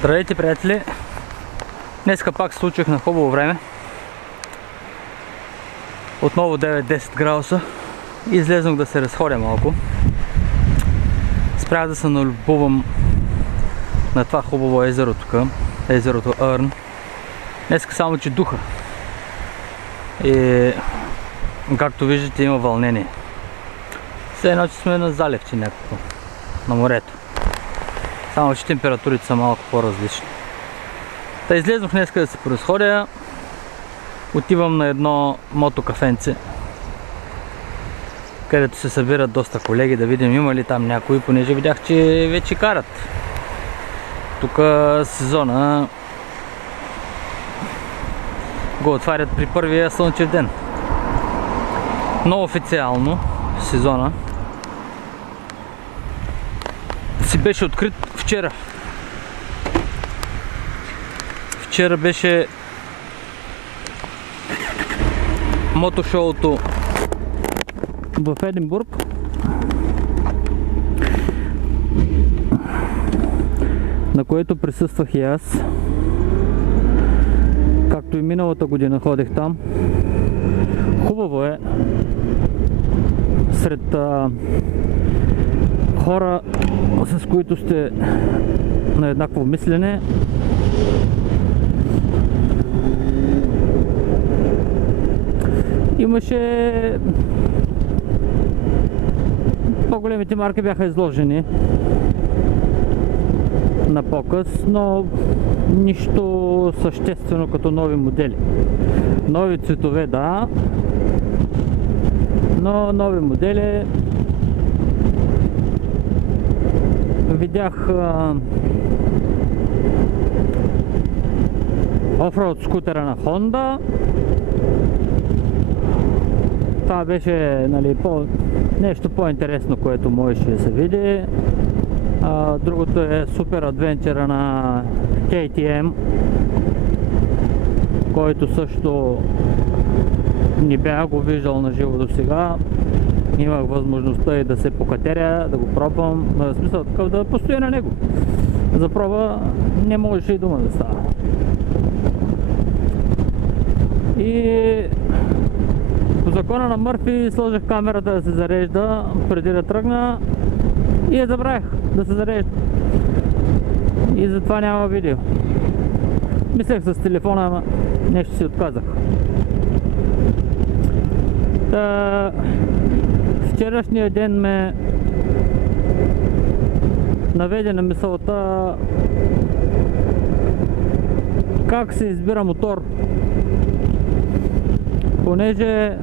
Здравейте, приятели! Днеска пак се случих на хубаво време. Отново 9-10 градуса и излезнах да се разходя малко. Спрях да се налюбувам на това хубаво езеро тук, езерото Ърн. Днеска само че духа. И както виждате има вълнение. Все едно, че сме на заливче някакво, на морето. Само че температурите са малко по-различни. Та излезнах днеска да се поразходя. Отивам на едно мотокафенце, където се събират доста колеги, да видим има ли там някои, понеже видях, че вече карат. Тук сезона го отварят при първия слънчев ден. Но официално сезона си беше открит вчера. Вчера беше мотошоуто в Единбург. На което присъствах и аз. Както и миналата година ходех там. Хубаво е сред хора, с които сте на еднакво мислене. Имаше по-големите марки бяха изложени на показ, но нищо съществено като нови модели. Нови цветове, да, но нови модели. Видях офроуд скутера на Honda. Това беше, нали, нещо по-интересно, което можеше да се види. Другото е супер адвенчъра на KTM, който също не бях го виждал на живо до сега. Имах възможността и да се покатеря, да го пробвам, в смисъл такъв да постоя на него. За проба не можеше и дума да става. И по закона на Мърфи сложих камерата да се зарежда преди да тръгна и я забравих да се зарежда. И затова няма видео. Мислех с телефона, ама нещо си отказах. Вчерашния ден ме наведе на мисълта как се избира мотор. Понеже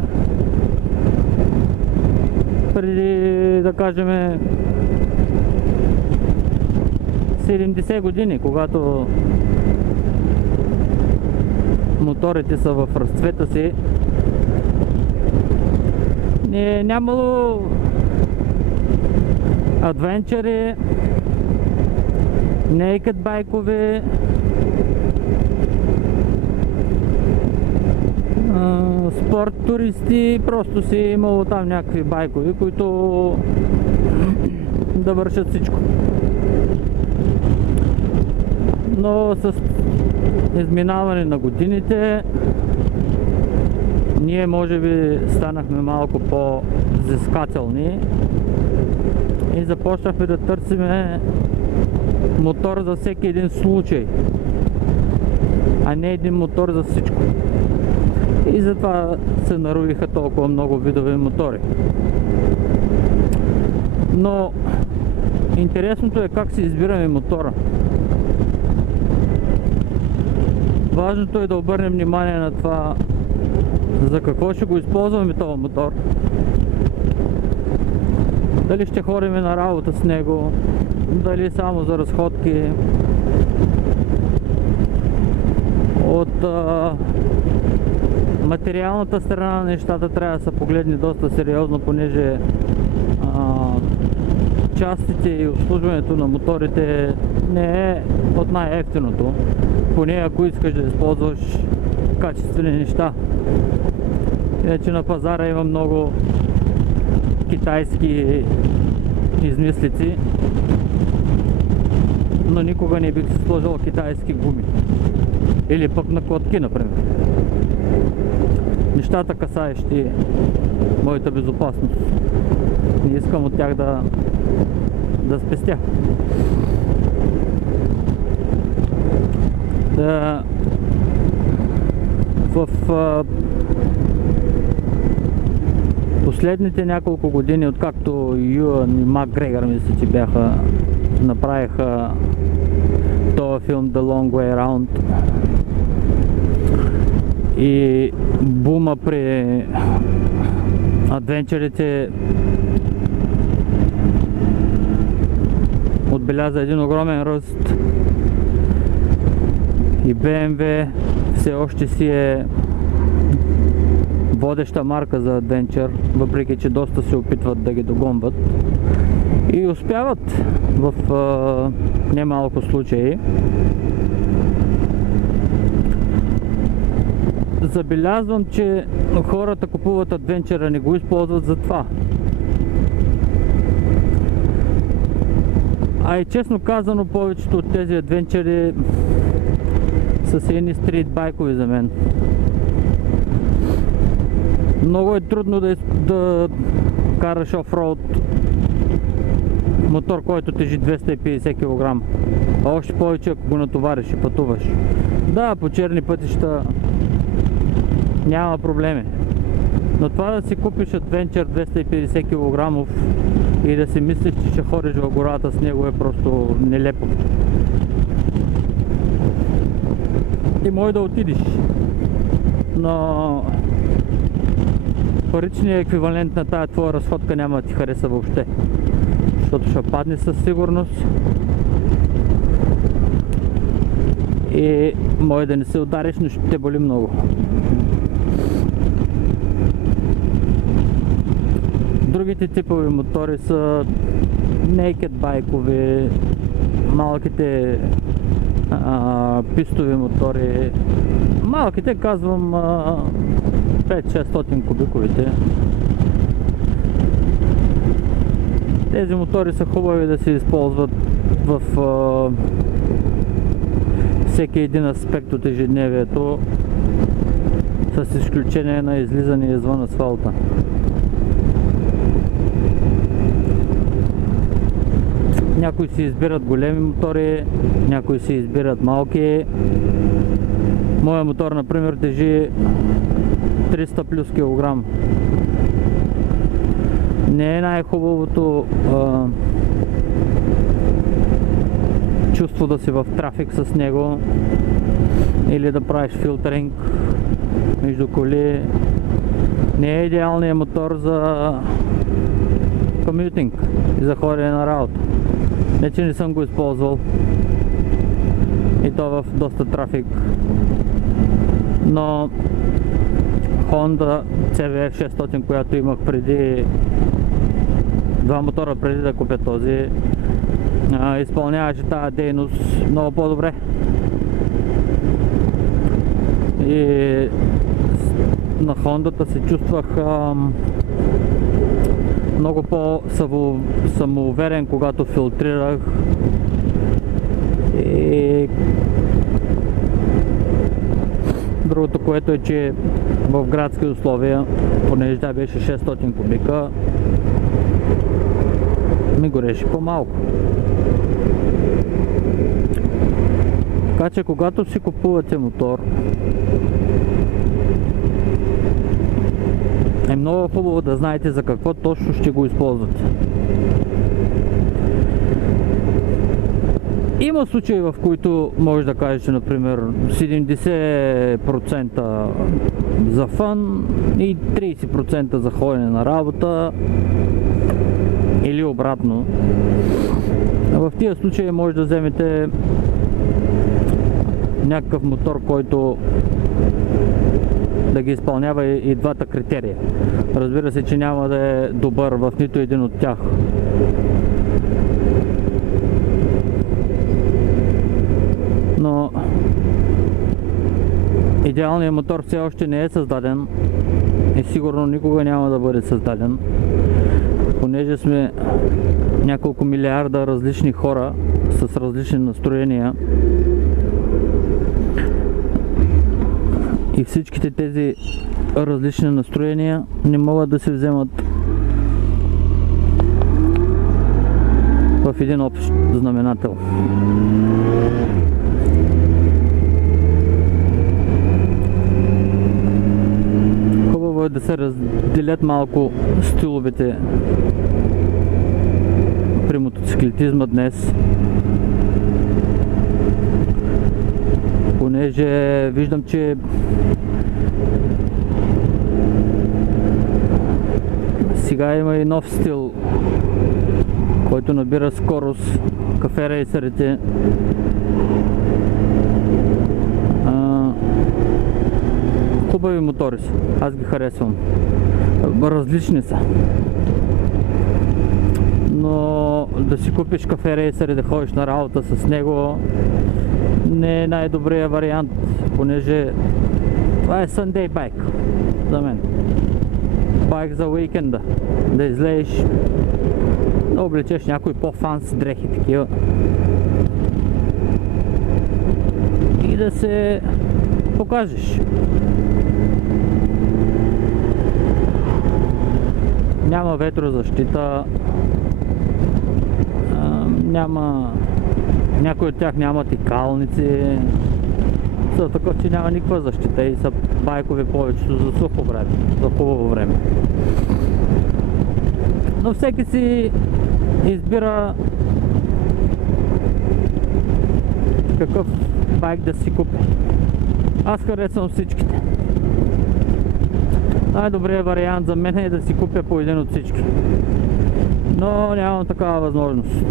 преди, да кажем, 70 години, когато моторите са в разцвета си, не е нямало адвенчъри, нейкът байкове, спорт туристи, просто си имало там някакви байкови, които да вършат всичко. Но с изминаване на годините ние може би станахме малко по-взискателни и започнахме да търсиме мотор за всеки един случай, а не един мотор за всичко. И затова се наровиха толкова много видове мотори. Но интересното е как си избираме мотора. Важното е да обърнем внимание на това за какво ще го използваме този мотор. Дали ще ходим на работа с него, дали само за разходки. От материалната страна на нещата трябва да се погледне доста сериозно, понеже частите и обслужването на моторите не е от най-евтиното, поне ако искаш да използваш качествени неща. Иначе на пазара има много китайски измислици, но никога не бих си сложил китайски гуми. Или пък накладки, например. Нещата, касаещи моята безопасност. Не искам от тях да спестя. В последните няколко години, откакто Юан и Макгрегор, мисля, че направиха този филм The Long Way Round, и бума при адвенчърите отбеляза един огромен ръст и BMW все още си е водеща марка за адвенчър, въпреки че доста се опитват да ги догонват и успяват в немалко случаи. Забелязвам, че хората купуват адвенчъра, не го използват за това. А и честно казано, повечето от тези адвенчъри са си едни стрит байкови за мен. Много е трудно да караш офроуд мотор, който тежи 250 кг. А още повече, ако го натовариш и пътуваш. Да, по черни пътища няма проблеми. Но това да си купиш адвенчър 250 кг и да си мислиш, че ще ходиш в гората с него, е просто нелепо. И може да отидеш, но паричният еквивалент на тая твоя разходка няма да ти хареса въобще, защото ще падне със сигурност и може да не се удариш, но ще те боли много. Другите типови мотори са naked байкови, малките пистови мотори. Малките, казвам, 5-600 кубиковите. Тези мотори са хубави да се използват в всеки един аспект от ежедневието, с изключение на излизане извън асфалта. Някои си избират големи мотори, някои си избират малки. Моя мотор, например, тежи 300 плюс килограм. Не е най-хубавото чувство да си в трафик с него или да правиш филтринг между коли. Не е идеалният мотор за комютинг и за ходене на работа. Не, че не съм го използвал и то в доста трафик, но Honda CBR 600, която имах преди, два мотора преди да купя този, изпълняваше тази дейност много по-добре. И на Хондата се чувствах много по-самоуверен, когато филтрирах. И другото, което е, че в градски условия, понеже тя беше 600 кубика, ми гореше по-малко. Така че когато си купувате мотор, е много хубаво да знаете за какво точно ще го използвате. Има случаи, в които може да кажете, например, 70% за фън и 30% за ходене на работа или обратно. В тия случаи може да вземете някакъв мотор, който да ги изпълнява и двата критерия. Разбира се, че няма да е добър в нито един от тях. Но идеалният мотор все още не е създаден и сигурно никога няма да бъде създаден, понеже сме няколко милиарда различни хора с различни настроения. И всичките тези различни настроения не могат да се вземат в един общ знаменател. Хубаво е да се разделят малко стиловете при мотоциклетизма днес, понеже виждам, че сега има и нов стил, който набира скорост. Кафе рейсърите хубави мотори са, аз ги харесвам, различни са, но да си купиш кафе рейсър и да ходиш на работа с него не е най-добрият вариант, понеже това е Sunday байк за мен. Байк за уикенда, да излезеш, да облечеш някои по-фанси дрехи такива и да се покажеш. Няма ветрозащита, няма, някои от тях нямат и калници, за така, че няма никаква защита и са байкови повечето за сухо време, за хубаво време. Но всеки си избира какъв байк да си купи. Аз харесвам всичките. Най-добрият вариант за мен е да си купя по един от всички, но нямам такава възможност.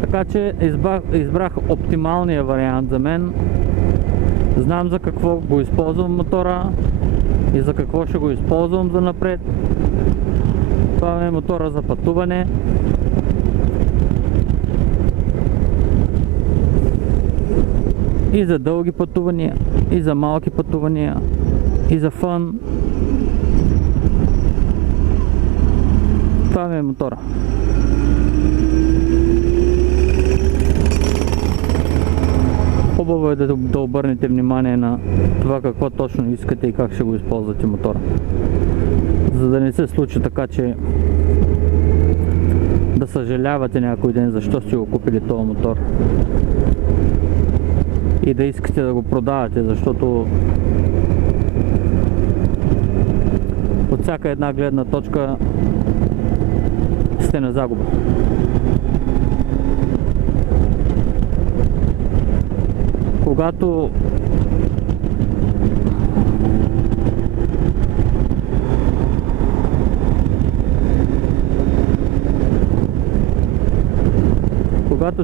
Така че избрах оптималния вариант за мен. Знам за какво го използвам мотора и за какво ще го използвам за напред. Това е мотора за пътуване. И за дълги пътувания, и за малки пътувания, и за фън. Това е мотора. Хубаво е да обърнете внимание на това какво точно искате и как ще го използвате мотора. За да не се случи така, че да съжалявате някой ден защо сте го купили този мотор. И да искате да го продавате, защото от всяка една гледна точка сте на загуба. Когато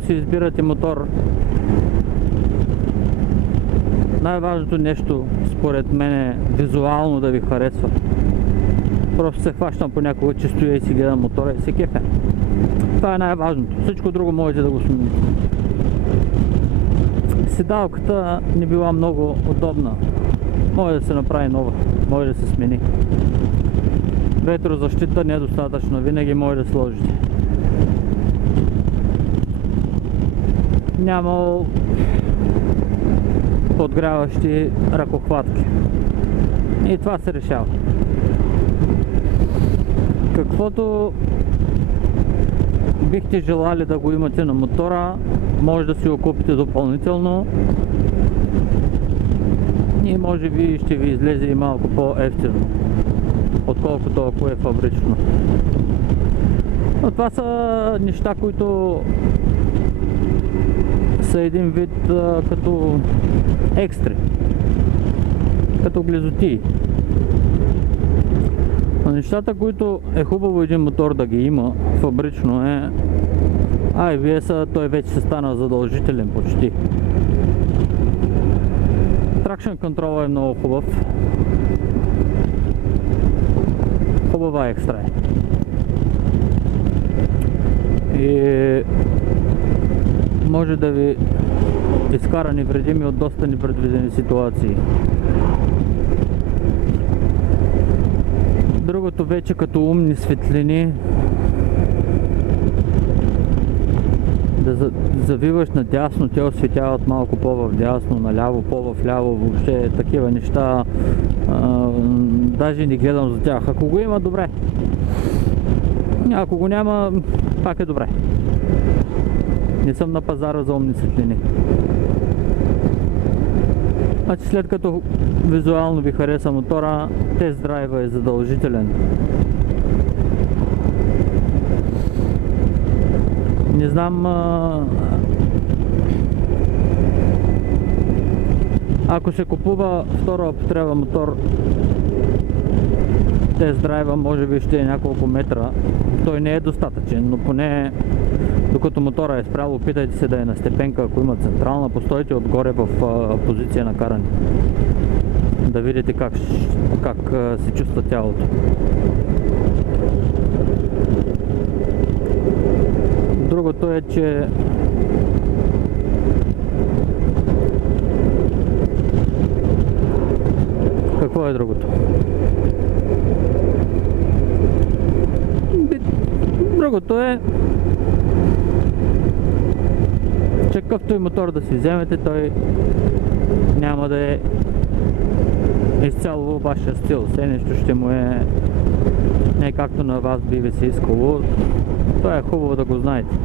си избирате мотор, най-важното нещо според мен е визуално да ви харесва. Просто се хващам понякога, че стоя и си гледам мотора и се кефя. Това е най-важното. Всичко друго можете да го смените. Седалката не била много удобна. Може да се направи нова, може да се смени. Ветрозащита не е достатъчно, винаги може да сложите. Няма подгряващи ръкохватки. И това се решава. Каквото бихте желали да го имате на мотора, може да си го купите допълнително и може би ще ви излезе и малко по-евтино, отколкото ако е фабрично. Но това са неща, които са един вид като екстри, като глезотии. Но нещата, които е хубаво един мотор да ги има фабрично е ABS-а, той вече се стана задължителен почти. Traction контрола е много хубав. Хубава екстра е. И може да ви изкара невредими от доста непредвидени ситуации. Другото вече като умни светлини. Да завиваш надясно, те осветяват малко по-вдясно, наляво, по-вляво, въобще такива неща. Даже не гледам за тях. Ако го има, добре. Ако го няма, пак е добре. Не съм на пазара за умни светлини. Значи след като визуално ви хареса мотора, тест драйва е задължителен. Не знам, ако се купува втора употреба мотор, тест драйва може би ще е няколко метра. Той не е достатъчен, но поне докато мотора е спрял, опитайте се да е на степенка, ако има централна, постойте отгоре в позиция на каране. Да видите как се чувства тялото. Другото е, че какво е другото? Другото е, че какъвто и мотор да си вземете, той няма да е изцяло във вашия стил. Все нещо ще му е не както на вас би ви се искало. Това е хубаво да го знаете.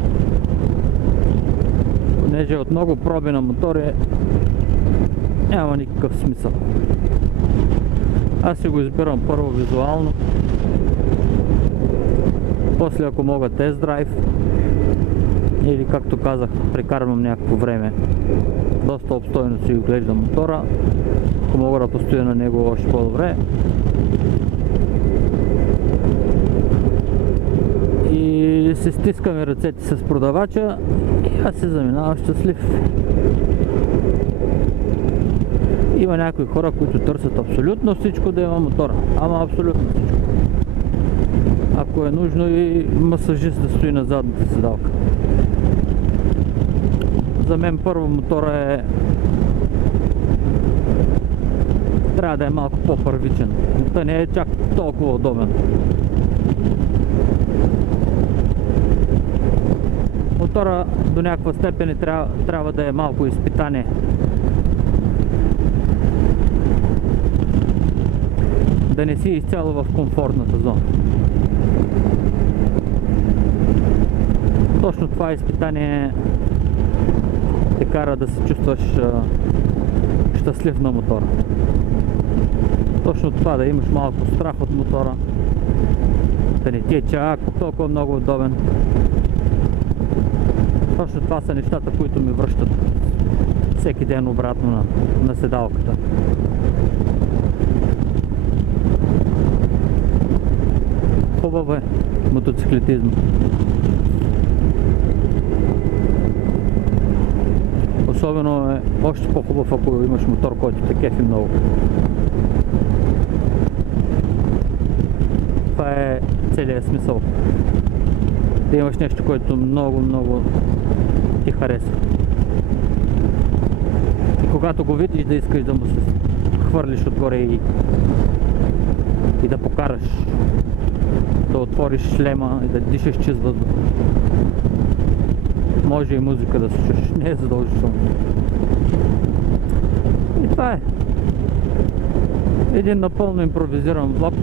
Понеже от много проби на мотори няма никакъв смисъл. Аз си го избирам първо визуално, после ако мога тест драйв, или както казах, прекарвам някакво време. Доста обстойно си оглеждам мотора. Ако мога да постоя на него, още по-добре. И се стискаме ръцете с продавача и аз се заминавам щастлив. Има някои хора, които търсят абсолютно всичко да има мотора. Ама абсолютно всичко. Ако е нужно и масажист да стои на задната седалка. За мен първо мотора е... трябва да е малко по-първичен. Той не е чак толкова удобен. Мотора до някаква степен трябва да е малко изпитание. Да не си изцяло в комфортната зона. Точно това изпитание те кара да се чувстваш щастлив на мотора. Точно това, да имаш малко страх от мотора, да не ти е чак толкова много удобен. Точно това са нещата, които ми връщат всеки ден обратно на седалката. Хубав е мотоциклетизм. Особено е още по-хубав, ако имаш мотор, който те кефи много. Това е целият смисъл. Да имаш нещо, което много ти харесва. И когато го видиш, да искаш да му се хвърлиш отгоре и да покараш, да отвориш шлема и да дишаш чист въздух. Може и музика да слушаш, не е задължително. И това е. Един напълно импровизиран влог.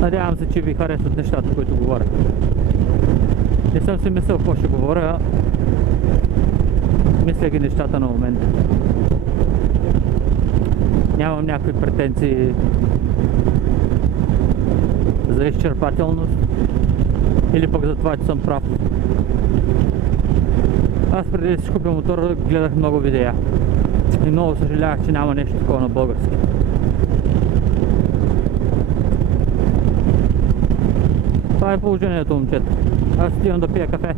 Надявам се, че ви харесват нещата, които говоря. Не съм си мислил какво ще говоря. Мисля ги нещата на момента. Нямам някакви претенции за изчерпателност или пък за това, че съм прав. Аз преди да си купя мотора, гледах много видеа и много съжалявах, че няма нещо такова на български. Това е положението, момчета. Аз отивам да пия кафе.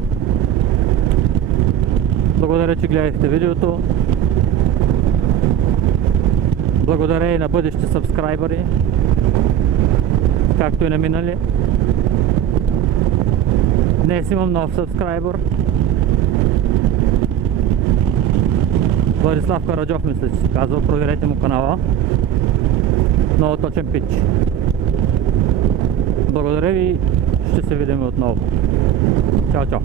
Благодаря, че гледахте видеото. Благодаря и на бъдещи сабскрайбъри, както и на минали. Днес имам нов сабскрайбър. Владислав Караджов мисля, че се казва. Проверете му канала. Много точен пич. Благодаря ви. Ще се видим отново. Чао, чао.